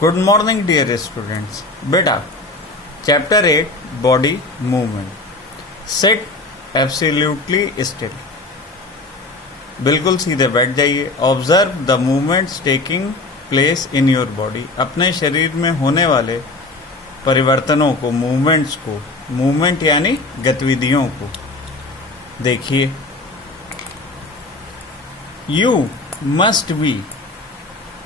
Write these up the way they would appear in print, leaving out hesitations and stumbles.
Good morning dear students. बेटा chapter 8 body movement. Sit absolutely still, बिल्कुल सीधे बैठ जाइए। Observe the movements taking place in your body, अपने शरीर में होने वाले परिवर्तनों को, मूवमेंट्स को, मूवमेंट यानी गतिविधियों को देखिए। You must be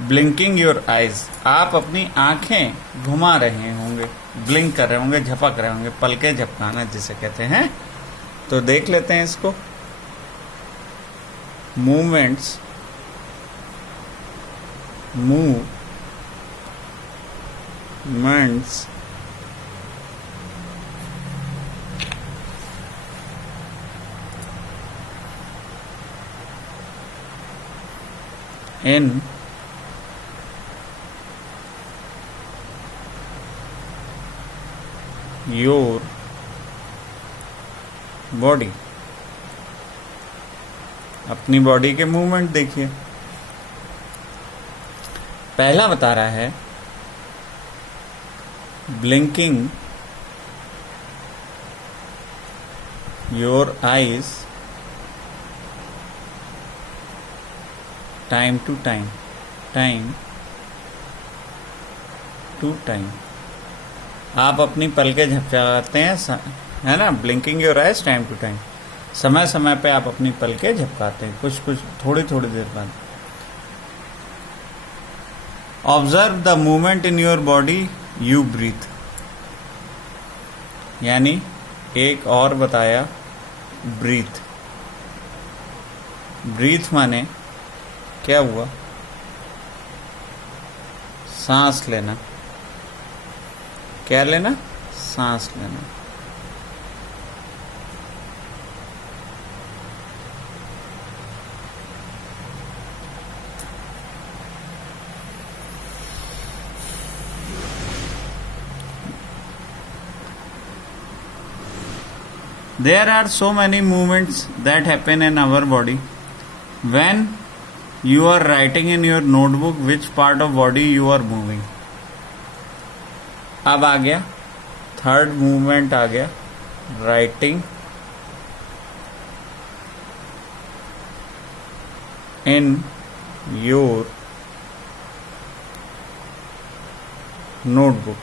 blinking your eyes, आप अपनी आंखें घुमा रहे होंगे, ब्लिंक कर रहे होंगे, झपक रहे होंगे, पलके झपकाना जिसे कहते हैं। तो देख लेते हैं इसको। Movements, movements in your body, अपनी बॉडी के मूवमेंट देखिए। पहला बता रहा है blinking your eyes time to time, time to time, आप अपनी पलकें झपकाते हैं, है ना। Blinking your eyes time to time, समय समय पे आप अपनी पलकें झपकाते हैं, कुछ थोड़ी थोड़ी देर बाद। Observe the movement in your body, you breathe, यानी एक और बताया ब्रीथ। ब्रीथ माने क्या हुआ? सांस लेना। क्या लेना? सांस लेना। There are so many movements that happen in our body. When you are writing in your notebook, which part of body you are moving? अब आ गया थर्ड मूवमेंट, आ गया राइटिंग इन योर नोटबुक,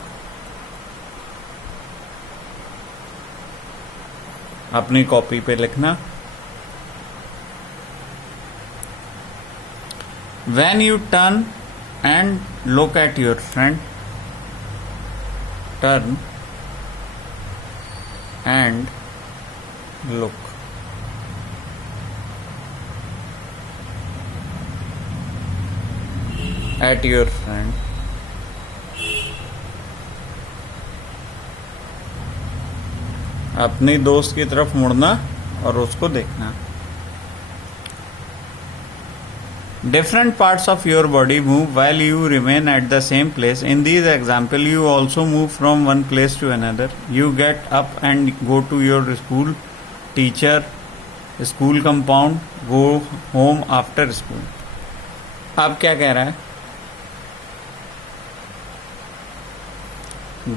अपनी कॉपी पे लिखना। When you turn and look at your friend, turn and look. At your friend. अपनी दोस्त की तरफ मुड़ना और उसको देखना। Different parts of your body move while you remain at the same place. In these examples, you also move from one place to another. You get up and go to your school, teacher, school compound, go home after school. अब क्या कह रहा है?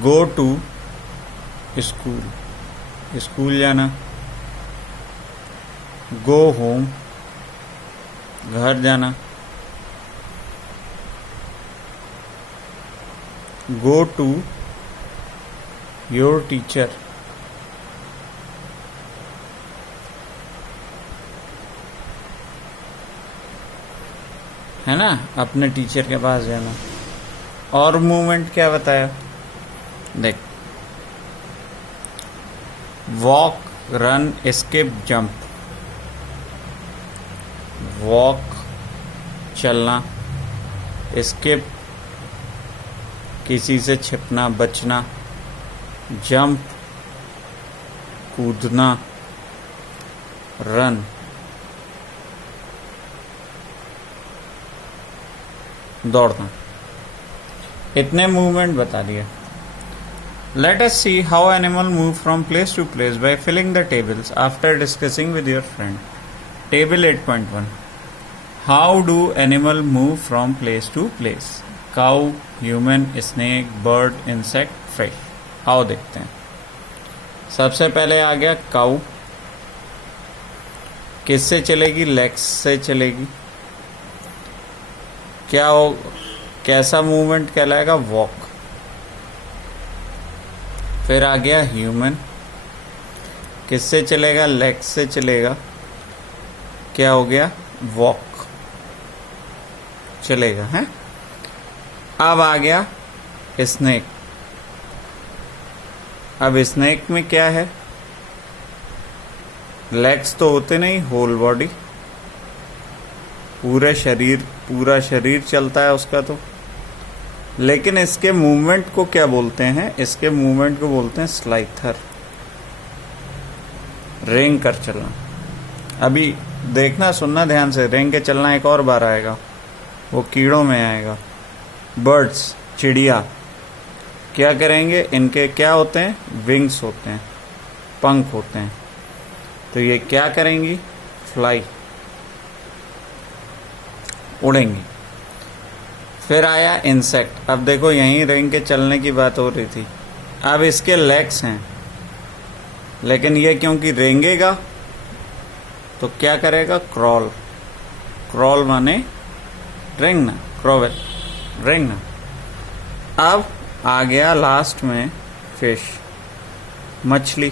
Go to school, school जाना। Go home, घर जाना। Go to your teacher, है ना, अपने टीचर के पास जाना। और मूवमेंट क्या बताया? देख, walk, run, escape, jump. Walk चलना, एस्केप किसी से छिपना, बचना, जंप कूदना, रन दौड़ना। इतने मूवमेंट बता दिए। Let us see how animals move from place to place by filling the tables after discussing with your friend. Table 8.1. How do animals move from place to place? Cow, human, snake, bird, insect, fish. आओ देखते हैं। सबसे पहले आ गया cow. किससे चलेगी? Legs से चलेगी। क्या हो, कैसा मूवमेंट कहलाएगा? वॉक। फिर आ गया ह्यूमन। किससे चलेगा? लेग्स से चलेगा। क्या हो गया? वॉक चलेगा है। अब आ गया स्नेक। अब स्नेक में क्या है? लेग्स तो होते नहीं, होल बॉडी, पूरा शरीर चलता है उसका तो। लेकिन इसके मूवमेंट को क्या बोलते हैं? इसके मूवमेंट को बोलते हैं स्लाइथर, रेंग कर चलना। अभी देखना, सुनना ध्यान से, रेंग के चलना एक और बार आएगा, वो कीड़ों में आएगा। बर्ड्स, चिड़िया क्या करेंगे? इनके क्या होते हैं? विंग्स होते हैं, पंख होते हैं। तो ये क्या करेंगी? फ्लाई, उड़ेंगी। फिर आया इंसेक्ट। अब देखो यहीं रेंग के चलने की बात हो रही थी। अब इसके लेग्स हैं, लेकिन ये क्योंकि रेंगेगा तो क्या करेगा? क्रॉल। क्रॉल माने रेंगना, क्रोवेल, रेंगना। अब आ गया लास्ट में फिश, मछली।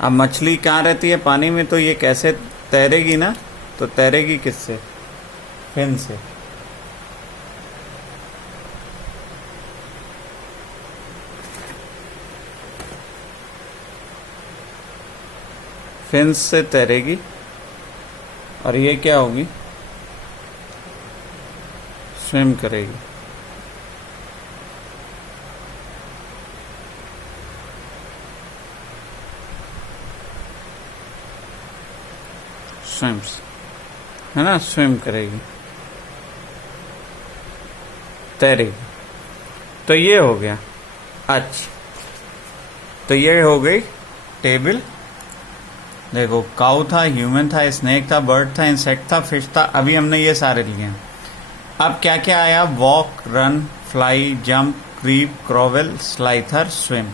अब मछली कहाँ रहती है? पानी में। तो ये कैसे तैरेगी ना? तो तैरेगी किससे? फिन से। फिन से तैरेगी। और ये क्या होगी? स्विम करेगी। स्विम्स, है ना? स्विम करेगी, तैरेगी। तो ये हो गया। अच्छा, तो ये हो गई टेबल। देखो, काऊ था, ह्यूमन था, स्नेक था, बर्ड था, इंसेक्ट था, फिश था। अभी हमने ये सारे लिए हैं। अब क्या क्या आया? Walk, run, fly, jump, creep, crawl, slither, swim.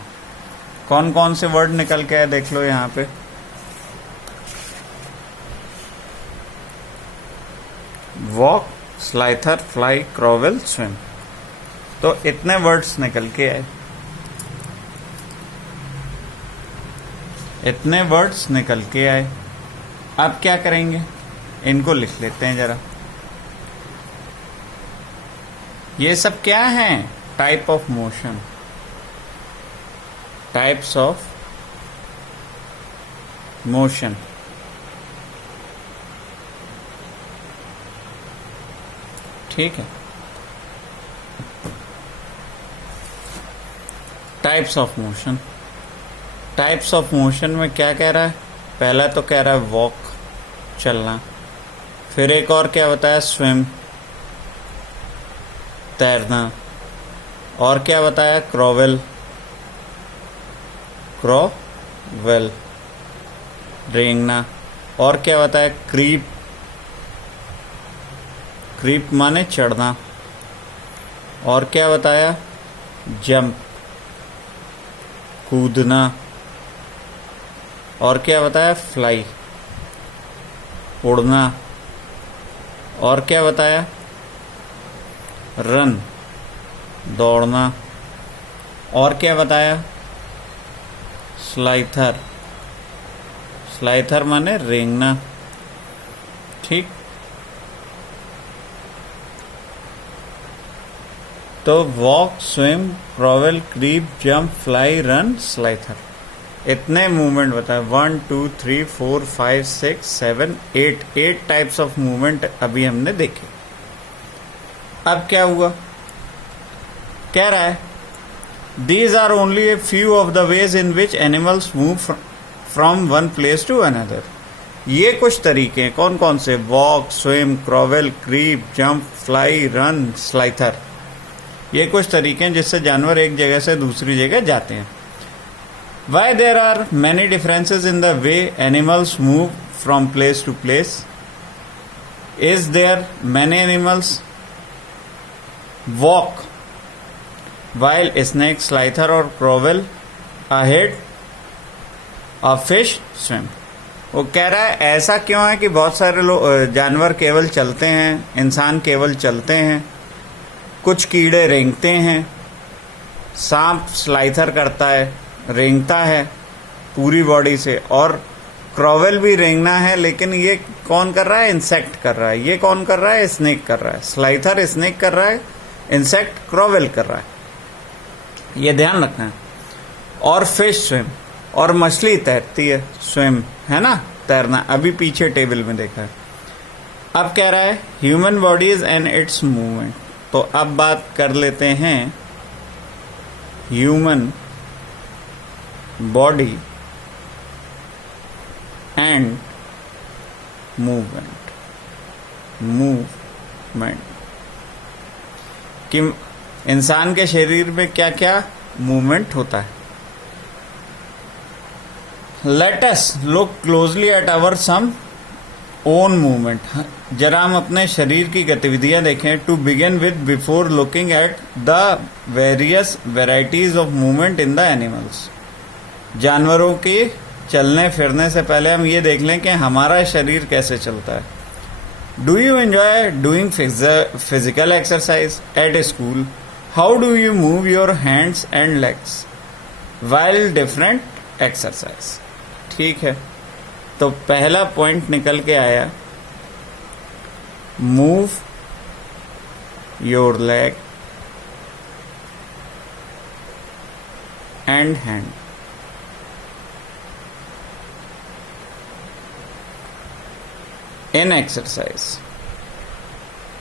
कौन कौन से वर्ड निकल के आए देख लो यहाँ पे। Walk, slither, fly, crawl, swim. तो इतने वर्ड्स निकल के आए, इतने वर्ड्स निकल के आए। अब क्या करेंगे? इनको लिख लेते हैं जरा। ये सब क्या है? Type of motion, types of motion. ठीक है, types of motion. Types of motion में क्या कह रहा है? पहला तो कह रहा है वॉक, चलना। फिर एक और क्या बताया? स्विम, तैरना। और क्या बताया? क्रॉवेल, क्रॉवेल, रेंगना। और क्या बताया? क्रीप, क्रीप माने चढ़ना। और क्या बताया? जंप, कूदना। और क्या बताया? फ्लाई, उड़ना। और क्या बताया? रन, दौड़ना। और क्या बताया? स्लाइथर, स्लाइथर माने रेंगना। ठीक, तो walk, swim, crawl, creep, jump, fly, run, slither. इतने मूवमेंट बताए। 1 2 3 4 5 6 7 8 टाइप्स ऑफ मूवमेंट अभी हमने देखे। अब क्या हुआ? कह रहा है these are only a few of the ways in which animals move from one place to another. ये कुछ तरीके हैं। कौन कौन से? Walk, swim, crawl, creep, jump, fly, run, slither. ये कुछ तरीके हैं जिससे जानवर एक जगह से दूसरी जगह जाते हैं। Why there are many differences in the way animals move from place to place? Is there many animals? Walk while snake slither और crawl ahead of fish swim. वो कह रहा है ऐसा क्यों है कि बहुत सारे लोग जानवर केवल चलते हैं, इंसान केवल चलते हैं, कुछ कीड़े रेंगते हैं, सांप स्लाइथर करता है, रेंगता है पूरी बॉडी से, और क्रोवेल भी रेंगना है, लेकिन ये कौन कर रहा है? इंसेक्ट कर रहा है। ये कौन कर रहा है? स्नेक कर रहा है। स्लाइथर स्नेक कर रहा है, इंसेक्ट क्रोवेल कर रहा है। ये ध्यान रखना है। और फिश स्विम, और मछली तैरती है, स्विम है ना, तैरना, अभी पीछे टेबल में देखा है। अब कह रहा है human bodies and it's movement. तो अब बात कर लेते हैं ह्यूमन बॉडी एंड मूवमेंट कि इंसान के शरीर में क्या क्या मूवमेंट होता है। Let us look closely at our some own movement. जरा हम अपने शरीर की गतिविधियां देखें। To begin with, before looking at the various varieties of movement in the animals. जानवरों की चलने फिरने से पहले हम ये देख लें कि हमारा शरीर कैसे चलता है। Do you enjoy doing physical exercise at school? How do you move your hands and legs while different exercise? ठीक है, तो पहला पॉइंट निकल के आया, move your leg and hand. In exercise,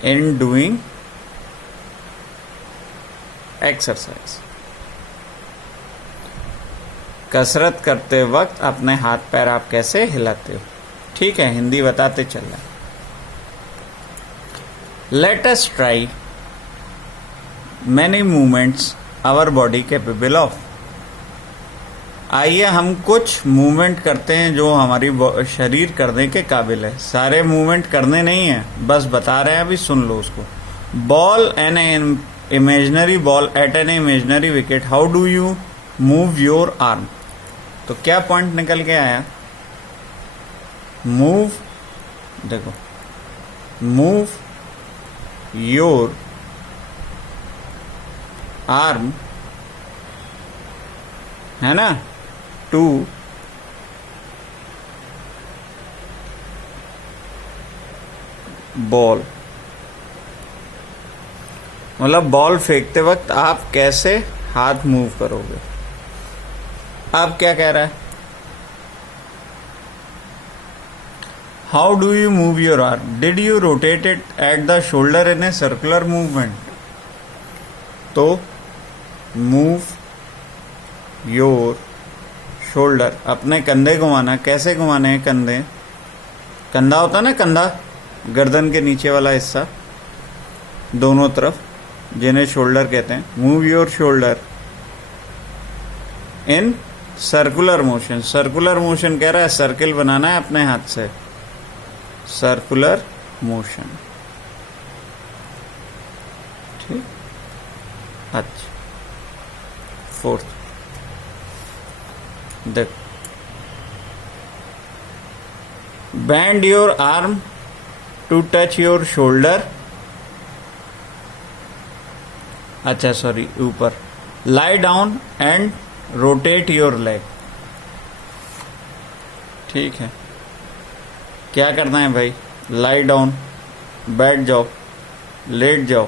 in doing exercise. कसरत करते वक्त अपने हाथ पैर आप कैसे हिलाते हो? ठीक है, हिंदी बताते चल रहा है। Let us try many movements our body capable of. आइए हम कुछ मूवमेंट करते हैं जो हमारी शरीर करने के काबिल है। सारे मूवमेंट करने नहीं है, बस बता रहे हैं, अभी सुन लो उसको। Ball an imaginary ball at an imaginary wicket, how do you move your arm? तो क्या पॉइंट निकल के आया? मूव, देखो, मूव योर आर्म, है ना, टू बॉल। मतलब बॉल फेंकते वक्त आप कैसे हाथ मूव करोगे। अब क्या कह रहा है? How do you move your arm? Did you rotate it at the shoulder in a circular movement? तो मूव योर शोल्डर, अपने कंधे घुमाना। कैसे घुमाने हैं कंधे? कंधा होता है ना, कंधा, गर्दन के नीचे वाला हिस्सा दोनों तरफ, जिन्हें शोल्डर कहते हैं। Move your shoulder in circular motion. Circular motion कह रहा है सर्किल बनाना है अपने हाथ से, सर्कुलर मोशन। ठीक, अच्छा। फोर्थ, देख, bend your arm to touch your shoulder. अच्छा सॉरी, ऊपर, lie down and rotate your leg. ठीक है, क्या करना है भाई? लाई डाउन, बैठ जाओ, लेट जाओ,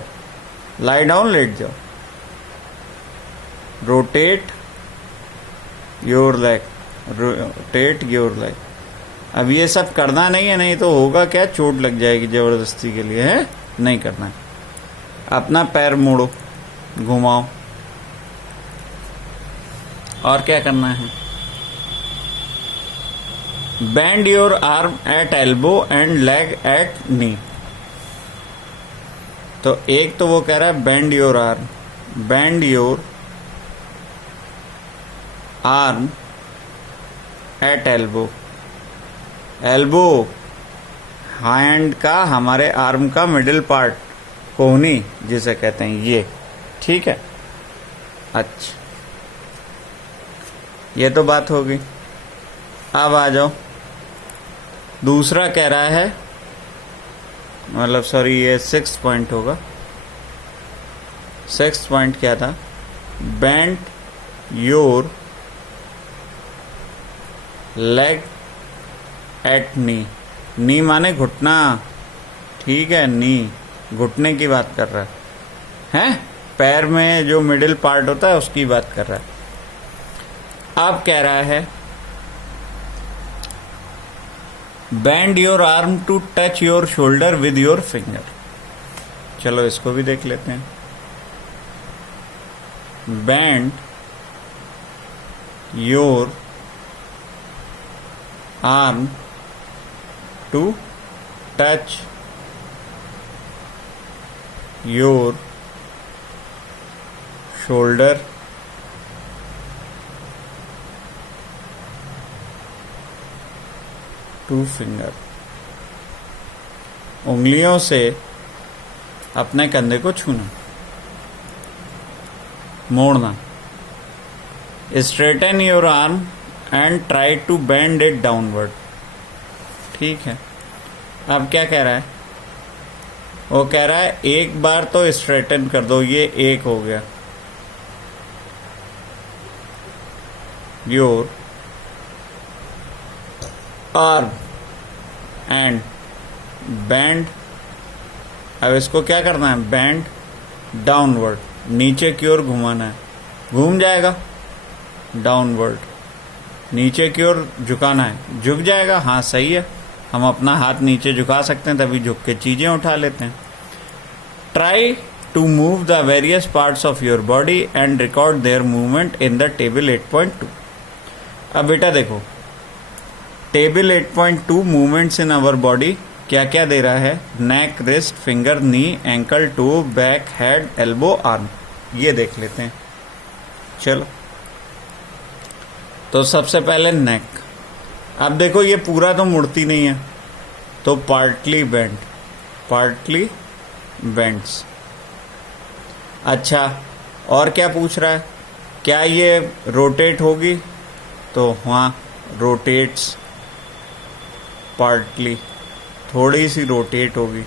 लाई डाउन, लेट जाओ, rotate your leg, rotate your leg. अब ये सब करना नहीं है, नहीं तो होगा क्या, चोट लग जाएगी जबरदस्ती के लिए, है नहीं करना है। अपना पैर मोड़ो, घुमाओ, और क्या करना है? Bend your arm at elbow and leg at knee. तो एक तो वो कह रहा है bend your arm, bend your arm at elbow. Elbow hand का, हमारे आर्म का मिडिल पार्ट, कोहनी जिसे कहते हैं ये, ठीक है। अच्छा, ये तो बात हो गई। अब आ जाओ, दूसरा कह रहा है, मतलब सॉरी ये 6 पॉइंट होगा। 6 पॉइंट क्या था? बेंड योर लेग एट नी। नी माने घुटना, ठीक है, नी घुटने की बात कर रहा है, पैर में जो मिडिल पार्ट होता है उसकी बात कर रहा है। अब कह रहा है bend your arm to touch your shoulder with your finger. चलो इसको भी देख लेते हैं। Bend your arm to touch your shoulder to finger. उंगलियों से अपने कंधे को छूना, मोड़ना। Straighten your arm and try to bend it downward. ठीक है, अब क्या कह रहा है? वो कह रहा है एक बार तो स्ट्रेटन कर दो, ये एक हो गया। Your arm and bend. अब इसको क्या करना है? बेंड डाउनवर्ड, नीचे की ओर घुमाना है, घूम जाएगा। डाउनवर्ड, नीचे की ओर झुकाना है, झुक जाएगा। हाँ सही है, हम अपना हाथ नीचे झुका सकते हैं, तभी झुक के चीजें उठा लेते हैं। Try to move the various parts of your body and record their movement in the table 8.2। अब बेटा देखो, table 8.2 movements in our body क्या क्या दे रहा है? Neck, wrist, finger, knee, ankle, toe, back, head, elbow, arm. ये देख लेते हैं। चलो, तो सबसे पहले नेक। अब देखो ये पूरा तो मुड़ती नहीं है, तो पार्टली बेंड, पार्टली बेंड्स। अच्छा, और क्या पूछ रहा है? क्या ये रोटेट होगी? तो हाँ, रोटेट्स पार्टली, थोड़ी सी रोटेट होगी,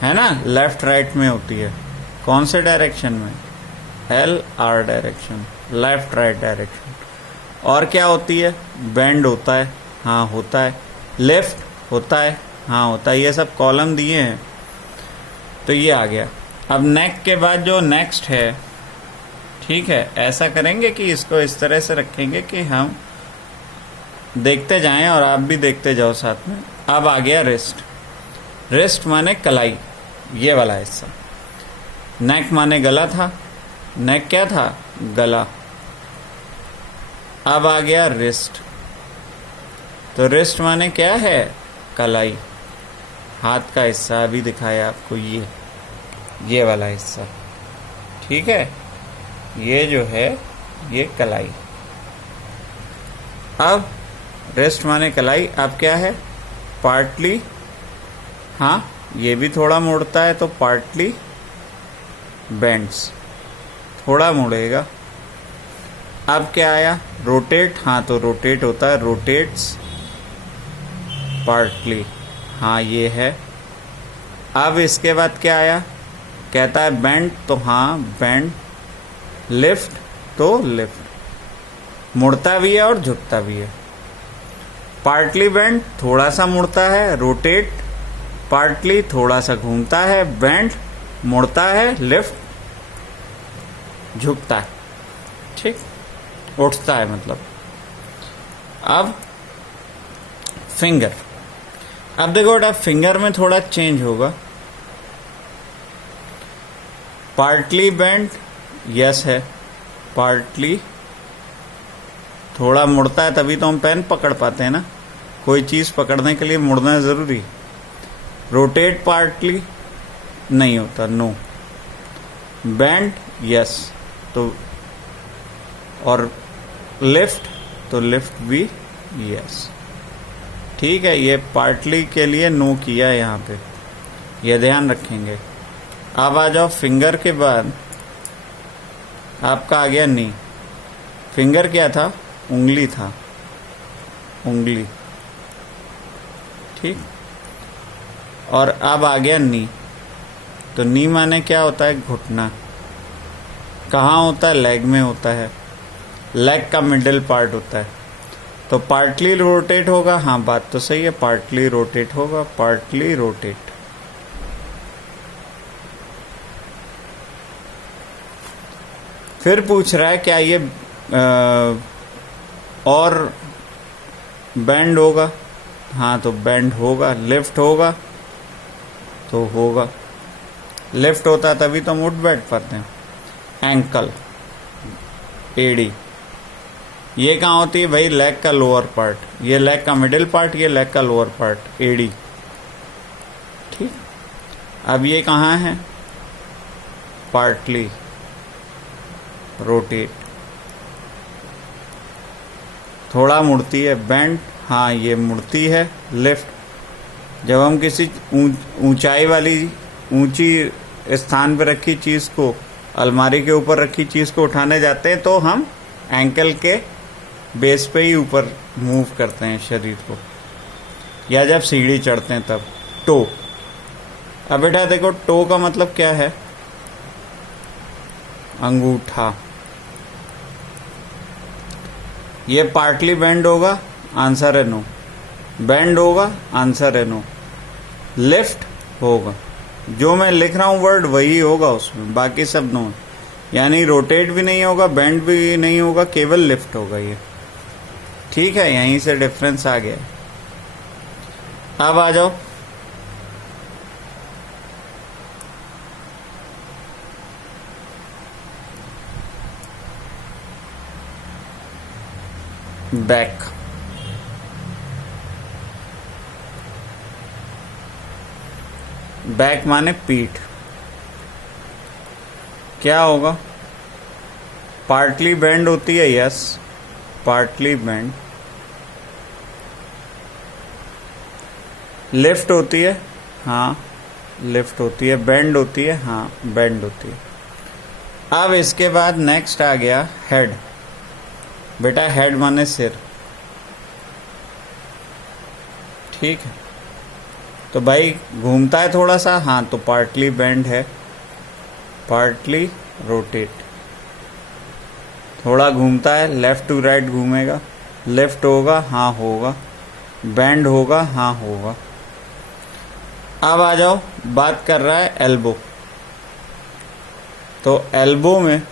है ना, लेफ्ट राइट में होती है। कौन से डायरेक्शन में? LR direction, left right direction. और क्या होती है? बेंड होता है, हाँ होता है। लेफ्ट होता है, हाँ होता है। ये सब कॉलम दिए हैं, तो ये आ गया। अब नेक के बाद जो नेक्स्ट है, ठीक है, ऐसा करेंगे कि इसको इस तरह से रखेंगे कि हम देखते जाएं और आप भी देखते जाओ साथ में। अब आ गया रिस्ट। रिस्ट माने कलाई, ये वाला हिस्सा। नेक माने गला था, नेक क्या था? गला। अब आ गया रिस्ट, तो रिस्ट माने क्या है? कलाई, हाथ का हिस्सा। अभी दिखाया आपको, ये वाला हिस्सा, ठीक है, ये जो है ये कलाई। अब रिस्ट माने कलाई। अब क्या है? पार्टली, हाँ ये भी थोड़ा मुड़ता है, तो पार्टली बेंड्स, थोड़ा मुड़ेगा। अब क्या आया? रोटेट, हाँ तो रोटेट होता है, रोटेट्स पार्टली, हाँ ये है। अब इसके बाद क्या आया? कहता है बेंड, तो हाँ बेंड। लिफ्ट, तो लिफ्ट, मुड़ता भी है और झुकता भी है। पार्टली बेंड, थोड़ा सा मुड़ता है। रोटेट, पार्टली थोड़ा सा घूमता है। बेंड, मुड़ता है। लिफ्ट, झुकता है, ठीक, उठता है मतलब। अब फिंगर। अब देखो बेटा, फिंगर में थोड़ा चेंज होगा। पार्टली बेंड, यस है, पार्टली थोड़ा मुड़ता है, तभी तो हम पेन पकड़ पाते हैं ना। कोई चीज पकड़ने के लिए मुड़ना जरूरी। रोटेट पार्टली नहीं होता, नो। बेंड, यस, तो और लिफ्ट, तो लिफ्ट भी यस, ठीक है। ये पार्टली के लिए नो किया है यहाँ पे, ये ध्यान रखेंगे। अब आ जाओ फिंगर के बाद आपका आ गया नी। फिंगर क्या था? उंगली था, उंगली, ठीक। और अब आ गया नी। तो नी माने क्या होता है? घुटना। कहाँ होता है? लेग में होता है, लेग का मिडिल पार्ट होता है। तो पार्टली रोटेट होगा। हाँ, बात तो सही है, पार्टली रोटेट होगा, पार्टली रोटेट। फिर पूछ रहा है क्या ये और बेंड होगा? हाँ, तो बेंड होगा। लिफ्ट होगा? तो होगा। लिफ्ट होता तभी तो हम उठ बैठ पाते हैं। एंकल, एड़ी, ये कहाँ होती है भाई? लेग का लोअर पार्ट। ये लेग का मिडिल पार्ट, ये लेग का लोअर पार्ट, एड़ी, ठीक। अब ये कहाँ है? पार्टली रोटेट, थोड़ा मुड़ती है। बेंड, हाँ ये मुड़ती है। लिफ्ट, जब हम किसी ऊंचाई वाली ऊंची स्थान पर रखी चीज को, अलमारी के ऊपर रखी चीज को उठाने जाते हैं तो हम एंकल के बेस पे ही ऊपर मूव करते हैं शरीर को, या जब सीढ़ी चढ़ते हैं तब। टो। अब बेटा देखो, टो का मतलब क्या है? अंगूठा। ये पार्टली बेंड होगा, आंसर है नो। बेंड होगा, आंसर है नो। लिफ्ट होगा, जो मैं लिख रहा हूं वर्ड वही होगा उसमें, बाकी सब नो। यानी रोटेट भी नहीं होगा, बेंड भी नहीं होगा, केवल लिफ्ट होगा ये, ठीक है। यहीं से डिफरेंस आ गया। अब आ जाओ बैक। बैक माने पीठ। क्या होगा? पार्टली बेंड होती है, यस, पार्टली बेंड। लिफ्ट होती है, हाँ लिफ्ट होती है। बेंड होती है, हाँ बेंड होती है। अब इसके बाद नेक्स्ट आ गया हेड। बेटा हेड माने सिर, ठीक है। तो भाई घूमता है थोड़ा सा, हाँ तो पार्टली बेंड है, पार्टली रोटेट। थोड़ा घूमता है, लेफ्ट टू राइट घूमेगा, लेफ्ट होगा, हाँ होगा। बेंड होगा, हाँ होगा। अब आ जाओ, बात कर रहा है एल्बो। तो एल्बो में